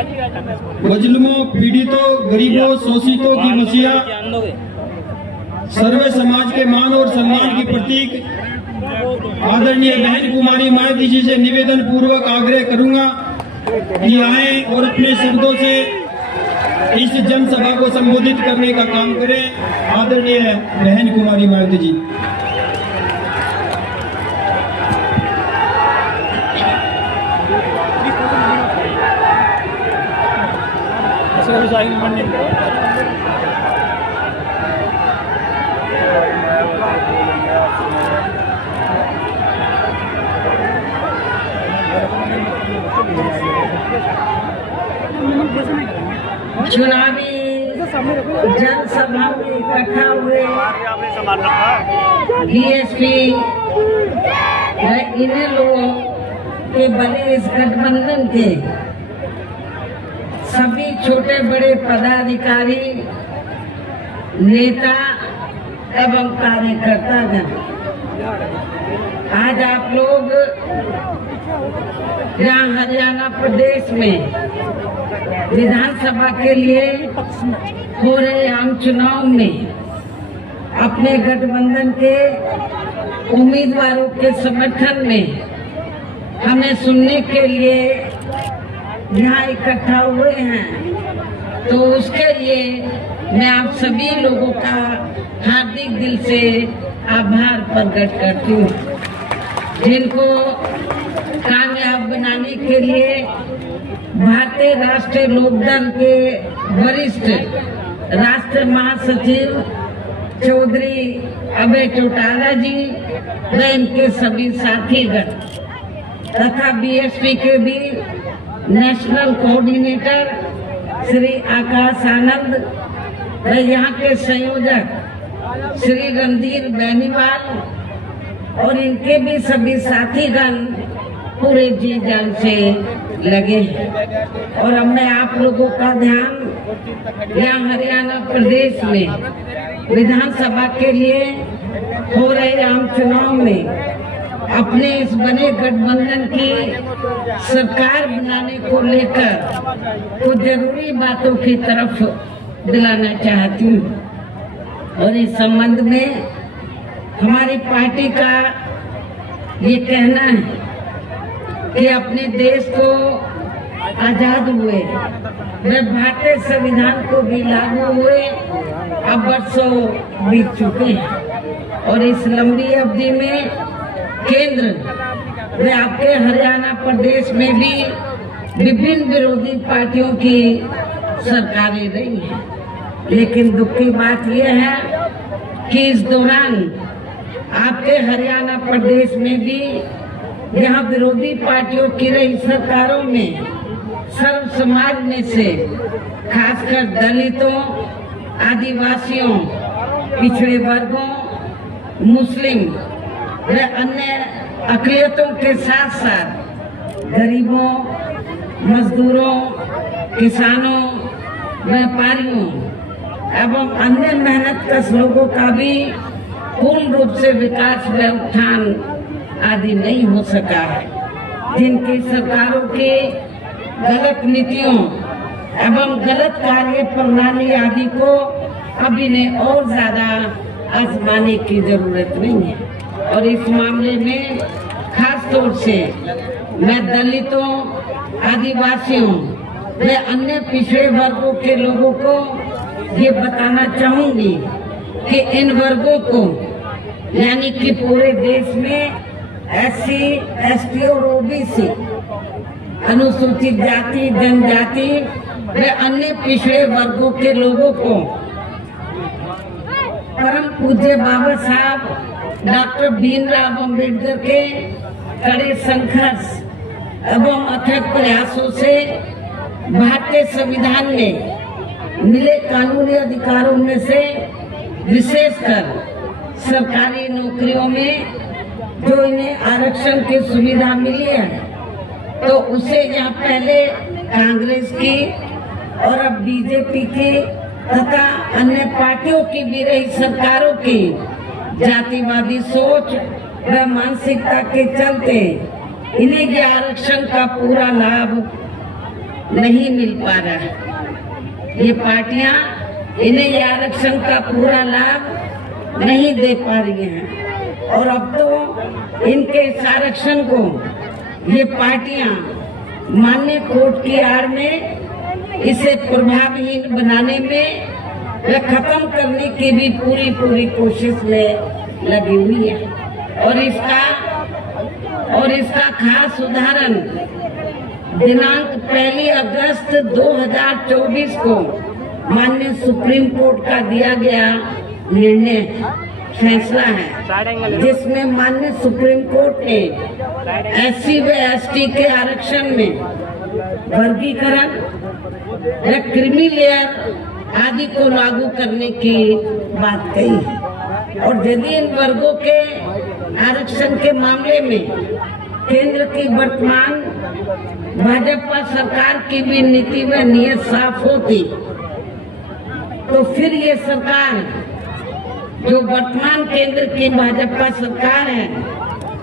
मजलूमों, पीड़ितों, गरीबों, शोषितों की मसीहा, सर्व समाज के मान और सम्मान की प्रतीक आदरणीय बहन कुमारी मायावती जी से निवेदन पूर्वक आग्रह करूंगा कि आए और अपने शब्दों से इस जनसभा को संबोधित करने का काम करें। आदरणीय बहन कुमारी मायावती जी। चुनावी जनसभा में इकट्ठा हुए बीएसपी इन्हीं लोगों के बने इस गठबंधन के सभी छोटे बड़े पदाधिकारी, नेता एवं कार्यकर्तागण, आज आप लोग यहाँ हरियाणा प्रदेश में विधानसभा के लिए हो रहे आम चुनाव में अपने गठबंधन के उम्मीदवारों के समर्थन में हमें सुनने के लिए यहाँ इकट्ठा हुए हैं। तो उसके लिए मैं आप सभी लोगों का हार्दिक दिल से आभार प्रकट करती हूँ, जिनको कामयाब बनाने के लिए भारतीय राष्ट्रीय लोकदल के वरिष्ठ राष्ट्रीय महासचिव चौधरी अभय चौटाला जी व इनके सभी साथीगण तथा बीएसपी के भी नेशनल कोऑर्डिनेटर श्री आकाश आनंद व यहाँ के संयोजक श्री रणधीर बेनीवाल और इनके भी सभी साथीगण पूरे जी जान से लगे हैं। और अब मैं आप लोगों का ध्यान यहाँ हरियाणा प्रदेश में विधानसभा के लिए हो रहे आम चुनाव में अपने इस बने गठबंधन की सरकार बनाने को लेकर कुछ जरूरी बातों की तरफ दिलाना चाहती हूँ। और इस संबंध में हमारी पार्टी का ये कहना है कि अपने देश को आजाद हुए व भारतीय संविधान को भी लागू हुए अब वर्षों बीत चुके हैं और इस लंबी अवधि में केंद्र व आपके हरियाणा प्रदेश में भी विभिन्न विरोधी पार्टियों की सरकारें रही हैं। लेकिन दुख की बात यह है कि इस दौरान आपके हरियाणा प्रदेश में भी यहाँ विरोधी पार्टियों की रही सरकारों में सर्व समाज में से खासकर दलितों, आदिवासियों, पिछड़े वर्गों, मुस्लिम व अन्य अक़लियतों के साथ साथ गरीबों, मजदूरों, किसानों, व्यापारियों एवं अन्य मेहनतकश लोगों का भी पूर्ण रूप से विकास व उत्थान आदि नहीं हो सका है। जिनकी सरकारों की गलत नीतियों एवं गलत कार्य प्रणाली आदि को अभी ने और ज्यादा आजमाने की जरूरत नहीं है। और इस मामले में खास तौर से मैं दलितों, आदिवासियों व अन्य पिछड़े वर्गों के लोगों को ये बताना चाहूंगी कि इन वर्गों को यानी कि पूरे देश में SC, ST और OBC, अनुसूचित जाति, जनजाति व अन्य पिछड़े वर्गों के लोगों को परम पूज्य बाबा साहब डॉक्टर भीमराव अम्बेडकर के कड़े संघर्ष एवं अथक प्रयासों से भारतीय संविधान में मिले कानूनी अधिकारों में से विशेषकर सरकारी नौकरियों में जो इन्हें आरक्षण की सुविधा मिली है, तो उसे यहाँ पहले कांग्रेस की और अब बीजेपी की तथा अन्य पार्टियों की भी रही सरकारों की जातिवादी सोच व मानसिकता के चलते इन्हें ये आरक्षण का पूरा लाभ नहीं मिल पा रहा है। ये पार्टियां इन्हें ये आरक्षण का पूरा लाभ नहीं दे पा रही हैं और अब तो इनके इस आरक्षण को ये पार्टियां मान्य कोर्ट की आड़ में इसे प्रभावहीन बनाने में व खत्म करने की भी पूरी कोशिश में लगी हुई है। और इसका खास उदाहरण दिनांक 1 अगस्त 2024 को माननीय सुप्रीम कोर्ट का दिया गया निर्णय फैसला है, जिसमें माननीय सुप्रीम कोर्ट ने SC व ST के आरक्षण में वर्गीकरण व क्रीमी लेयर आदि को लागू करने की बात कही है। और यदि इन वर्गों के आरक्षण के मामले में केंद्र की वर्तमान भाजपा सरकार की भी नीति व नीयत साफ होती तो फिर ये सरकार, जो वर्तमान केंद्र की भाजपा सरकार है,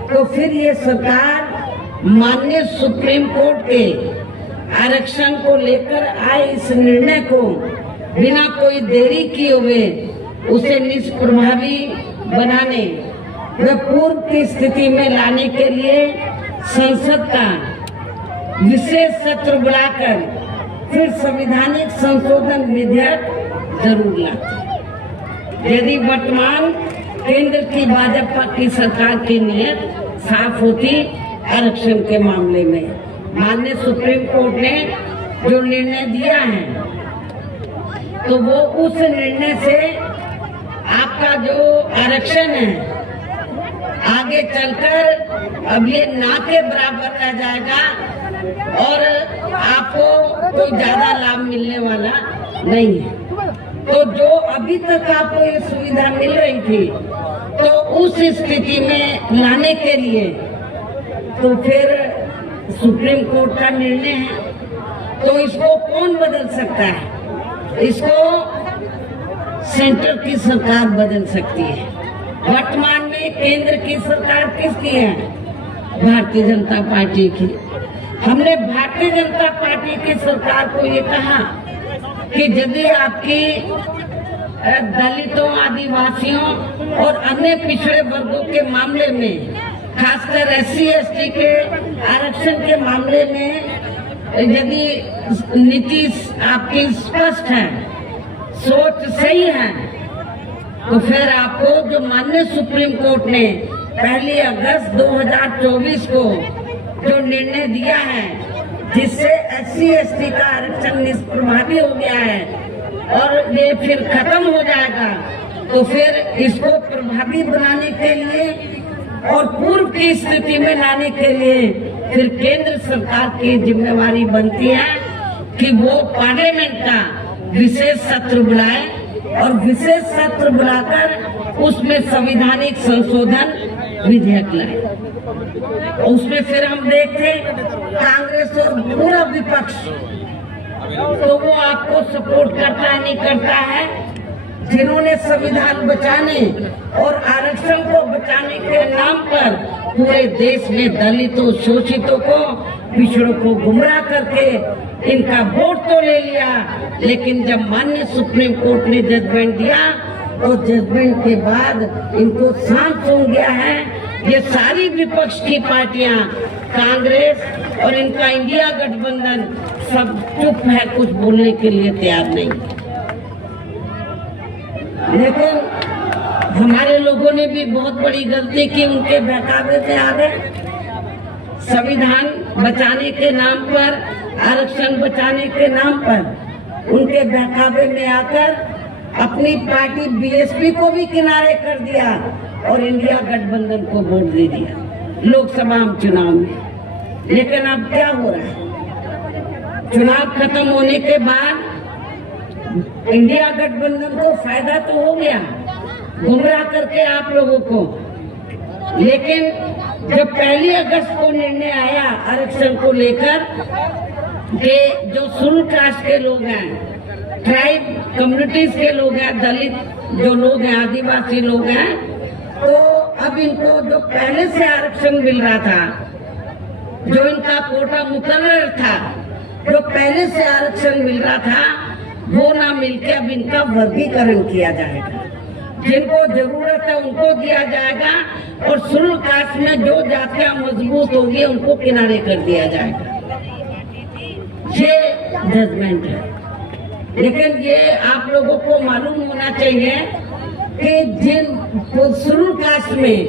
तो फिर ये सरकार माननीय सुप्रीम कोर्ट के आरक्षण को लेकर आए इस निर्णय को बिना कोई देरी किए हुए उसे निष्प्रभावी बनाने व पूर्व की स्थिति में लाने के लिए संसद का विशेष सत्र बुलाकर फिर संवैधानिक संशोधन विधेयक जरूर लाते। यदि वर्तमान केंद्र की भाजपा की सरकार की नीयत साफ होती आरक्षण के मामले में, माननीय सुप्रीम कोर्ट ने जो निर्णय दिया है तो वो उस निर्णय से आपका जो आरक्षण है आगे चलकर अब ये ना के बराबर रह जाएगा और आपको कोई ज्यादा लाभ मिलने वाला नहीं है। तो जो अभी तक आपको ये सुविधा मिल रही थी तो उस स्थिति में लाने के लिए तो फिर सुप्रीम कोर्ट का निर्णय है, तो इसको कौन बदल सकता है? इसको सेंटर की सरकार बदल सकती है। वर्तमान में केंद्र की सरकार किसकी है? भारतीय जनता पार्टी की। हमने भारतीय जनता पार्टी की सरकार को ये कहा कि यदि आपकी दलितों, आदिवासियों और अन्य पिछड़े वर्गों के मामले में, खासकर SC ST के आरक्षण के मामले में यदि नीति आपकी स्पष्ट है, सोच सही है, तो फिर आपको जो माननीय सुप्रीम कोर्ट ने 1 अगस्त 2024 को जो निर्णय दिया है, जिससे SC ST का आरक्षण निष्प्रभावी हो गया है और ये फिर खत्म हो जाएगा, तो फिर इसको प्रभावी बनाने के लिए और पूर्व की स्थिति में लाने के लिए फिर केंद्र सरकार की जिम्मेवारी बनती है कि वो पार्लियामेंट का विशेष सत्र बुलाए और विशेष सत्र बुलाकर उसमें संवैधानिक संशोधन विधेयक लाए। उसमें फिर हम देखते कांग्रेस और पूरा विपक्ष तो वो आपको सपोर्ट करता है, नहीं करता है, जिन्होंने संविधान बचाने और आरक्षण को बचाने के नाम पर पूरे देश में दलितों, शोषितों को, पिछड़ों को गुमराह करके इनका वोट तो ले लिया, लेकिन जब माननीय सुप्रीम कोर्ट ने जजमेंट दिया तो जजमेंट के बाद इनको शांत हो गया है। ये सारी विपक्ष की पार्टियां, कांग्रेस और इनका इंडिया गठबंधन सब चुप है, कुछ बोलने के लिए तैयार नहीं। लेकिन हमारे लोगों ने भी बहुत बड़ी गलती की, उनके बहकावे में आ गए। संविधान बचाने के नाम पर, आरक्षण बचाने के नाम पर उनके बहकावे में आकर अपनी पार्टी BSP को भी किनारे कर दिया और इंडिया गठबंधन को वोट दे दिया लोकसभा चुनाव में। लेकिन अब क्या हो रहा है? चुनाव खत्म होने के बाद इंडिया गठबंधन को फायदा तो हो गया गुमराह करके आप लोगों को, लेकिन जब 1 अगस्त को निर्णय आया आरक्षण को लेकर कि जो शेड्यूल कास्ट के लोग हैं, ट्राइब कम्युनिटीज के लोग हैं, दलित जो लोग हैं, आदिवासी लोग हैं, तो अब इनको जो पहले से आरक्षण मिल रहा था, जो इनका कोटा मुकर्रर था जो पहले से आरक्षण मिल रहा था वो ना मिलके अब इनका वर्गीकरण किया जाएगा। जिनको जरूरत है उनको दिया जाएगा और शेड्यूल कास्ट में जो जातियां मजबूत होगी उनको किनारे कर दिया जाएगा। ये जजमेंट है। लेकिन ये आप लोगों को मालूम होना चाहिए कि जिन शेड्यूल कास्ट में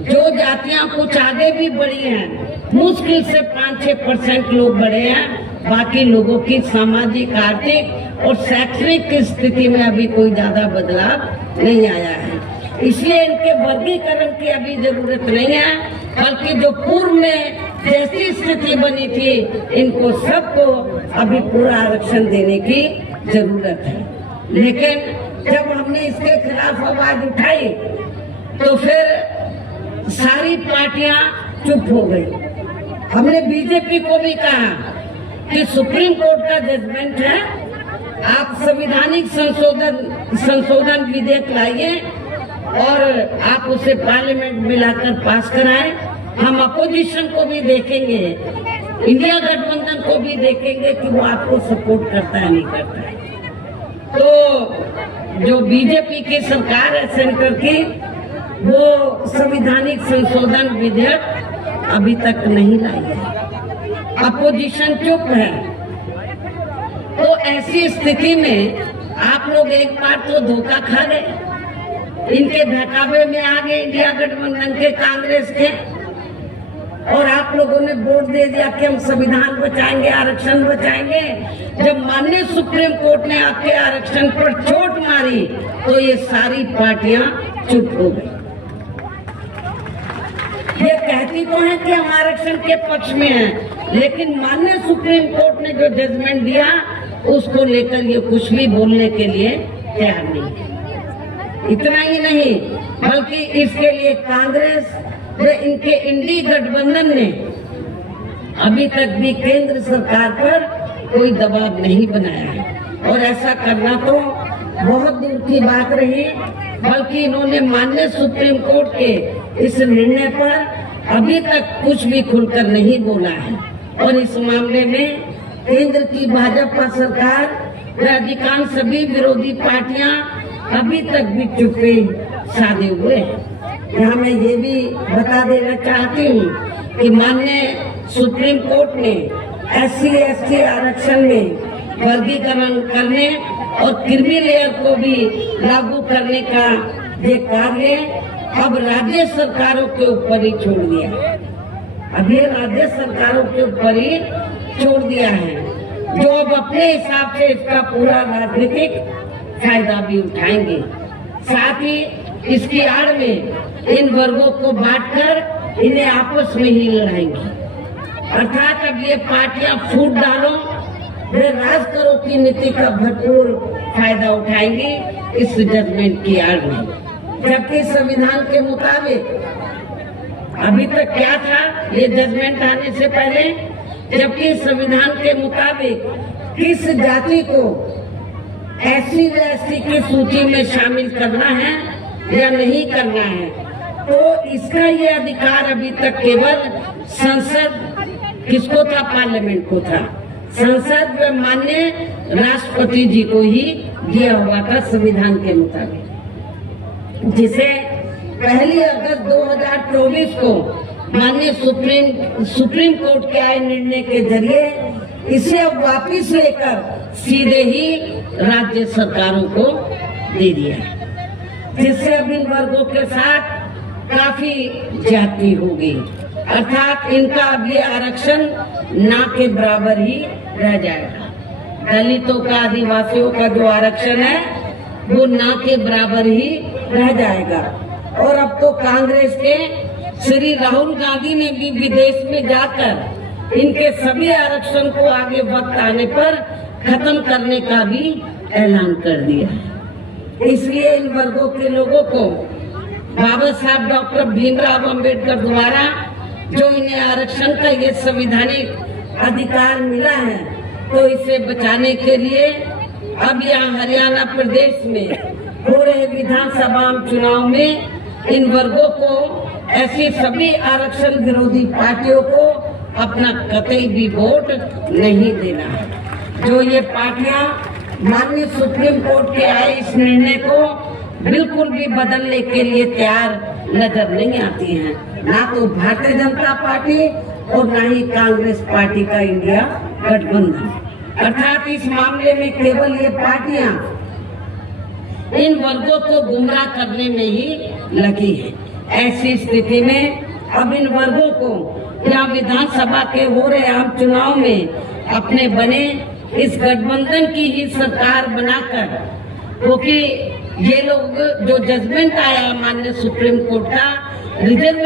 जो जातियां कुछ आगे भी बढ़ी हैं, मुश्किल से 5-6% लोग बढ़े हैं, बाकी लोगों की सामाजिक, आर्थिक और शैक्षणिक स्थिति में अभी कोई ज्यादा बदलाव नहीं आया है। इसलिए इनके वर्गीकरण की अभी जरूरत नहीं है, बल्कि जो पूर्व में जैसी स्थिति बनी थी इनको सबको अभी पूरा आरक्षण देने की जरूरत है। लेकिन जब हमने इसके खिलाफ आवाज उठाई तो फिर सारी पार्टियां चुप हो गई। हमने बीजेपी को भी कहा कि सुप्रीम कोर्ट का जजमेंट है, आप संविधानिक संशोधन विधेयक लाइए और आप उसे पार्लियामेंट में लाकर पास कराएं। हम अपोजिशन को भी देखेंगे, इंडिया गठबंधन को भी देखेंगे कि वो आपको सपोर्ट करता है नहीं करता है। तो जो बीजेपी की सरकार है सेंटर की, वो संविधानिक संशोधन विधेयक अभी तक नहीं लाई है, अपोजिशन चुप है। तो ऐसी स्थिति में आप लोग एक बार तो धोखा खा गए, इनके बहकावे में आ गए इंडिया गठबंधन के, कांग्रेस के, और आप लोगों ने वोट दे दिया कि हम संविधान बचाएंगे, आरक्षण बचाएंगे। जब माननीय सुप्रीम कोर्ट ने आपके आरक्षण पर चोट मारी तो ये सारी पार्टियां चुप हो गई। ये कहती तो है कि हम आरक्षण के पक्ष में हैं, लेकिन माननीय सुप्रीम कोर्ट ने जो जजमेंट दिया उसको लेकर ये कुछ भी बोलने के लिए तैयार नहीं है। इतना ही नहीं, बल्कि इसके लिए कांग्रेस व इनके इंडी गठबंधन ने अभी तक भी केंद्र सरकार पर कोई दबाव नहीं बनाया है, और ऐसा करना तो बहुत दूर की बात रही। बल्कि इन्होंने माननीय सुप्रीम कोर्ट के इस निर्णय पर अभी तक कुछ भी खुलकर नहीं बोला है, और इस मामले में केंद्र की भाजपा सरकार व अधिकांश सभी विरोधी पार्टियां अभी तक भी चुप्पी साधे हुए हैं। यहाँ मैं ये भी बता देना चाहती हूँ कि माननीय सुप्रीम कोर्ट ने SC/ST आरक्षण में वर्गीकरण करने और क्रीमी लेयर को भी लागू करने का ये कार्य अब राज्य सरकारों के ऊपर ही छोड़ दिया। अब ये राज्य सरकारों के ऊपर ही छोड़ दिया है, जो अब अपने हिसाब से इसका पूरा राजनीतिक फायदा भी उठाएंगे। साथ ही इसकी आड़ में इन वर्गों को बांटकर इन्हें आपस में ही लड़ाएंगे। अर्थात अब ये पार्टियां फूट डालो वे राज करो की नीति का भरपूर फायदा उठाएंगी इस जजमेंट की आड़ में। जबकि संविधान के मुताबिक अभी तक क्या था ये जजमेंट आने से पहले, जबकि संविधान के मुताबिक किस जाति को SC/ST की सूची में शामिल करना है या नहीं करना है, तो इसका ये अधिकार अभी तक केवल संसद किसको था, पार्लियामेंट को था। संसद व माननीय राष्ट्रपति जी को ही दिया हुआ था संविधान के मुताबिक, जिसे 1 अगस्त 2024 को माननीय सुप्रीम कोर्ट के आए निर्णय के जरिए इसे अब वापिस लेकर सीधे ही राज्य सरकारों को दे दिया, जिससे अब इन वर्गों के साथ काफी ज्यादती होगी। अर्थात इनका अब ये आरक्षण ना के बराबर ही रह जाएगा। दलितों का, आदिवासियों का जो आरक्षण है वो ना के बराबर ही रह जाएगा। और अब तो कांग्रेस के श्री राहुल गांधी ने भी विदेश में जाकर इनके सभी आरक्षण को आगे वक्त आने पर खत्म करने का भी ऐलान कर दिया है। इसलिए इन वर्गों के लोगों को बाबा साहब डॉक्टर भीमराव अंबेडकर द्वारा जो इन्हें आरक्षण का ये संवैधानिक अधिकार मिला है, तो इसे बचाने के लिए अब यहाँ हरियाणा प्रदेश में हो रहे विधानसभा चुनाव में इन वर्गों को, ऐसी सभी आरक्षण विरोधी पार्टियों को अपना कतई भी वोट नहीं देना है। जो ये पार्टियां माननीय सुप्रीम कोर्ट के आए इस निर्णय को बिल्कुल भी बदलने के लिए तैयार नजर नहीं आती हैं, ना तो भारतीय जनता पार्टी और ना ही कांग्रेस पार्टी का इंडिया गठबंधन। अर्थात इस मामले में केवल ये पार्टियां इन वर्गों को गुमराह करने में ही लगी है। ऐसी स्थिति में अब इन वर्गों को या विधानसभा के हो रहे आम चुनाव में अपने बने इस गठबंधन की ही सरकार बनाकर, क्योंकि ये लोग जो जजमेंट आया माननीय सुप्रीम कोर्ट का रिजर्व